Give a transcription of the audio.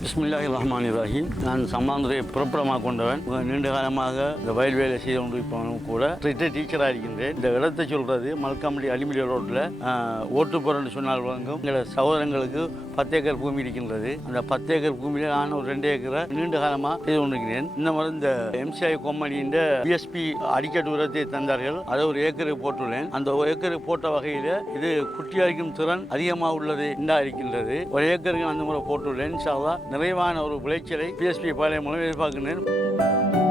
பிஸ்மில்லாஹிர்ரஹ்மானிர்ரஹீம். நான் சம்மாந்துறையை புறப்படமாக கொண்டவன். நீண்ட காலமாக இந்த வயல் வேலை செய்து கொண்டிருப்பவனும் கூட ரிட்டையர்ட் டீச்சராக இருக்கின்றேன். இந்த இடத்தை சொல்கிறது மல்காமடி அலிமிலி ரோட்டில் ஓட்டுப்புறன்னு சொன்னால் வழங்கும் எங்கள் சகோதரங்களுக்கு 10 ஏக்கர் பூமி இருக்கின்றது. அந்த 10 ஏக்கர் பூமியில் நான் ஒரு 2 ஏக்கரை நீண்ட காலமாக செய்து கொண்டிருக்கிறேன். இந்த மாதிரி இந்த MCI கம்பெனியின் பிஎஸ்பி அடிக்கட்டு உரத்தை தந்தார்கள். அதை ஒரு ஏக்கருக்கு போட்டுள்ளேன். அந்த ஒரு ஏக்கருக்கு போட்ட வகையில் இது குட்டி அரிக்கும் திறன் அதிகமாக உள்ளது இருக்கின்றது. ஒரு ஏக்கருக்கு அந்த முறை போட்டுள்ளேன். இன்ஷா அல்லாஹ் நிறைவான ஒரு விளைச்சலை பிஎஸ்பி பாளையம் மூலம் எதிர்பார்க்கின்றேன்.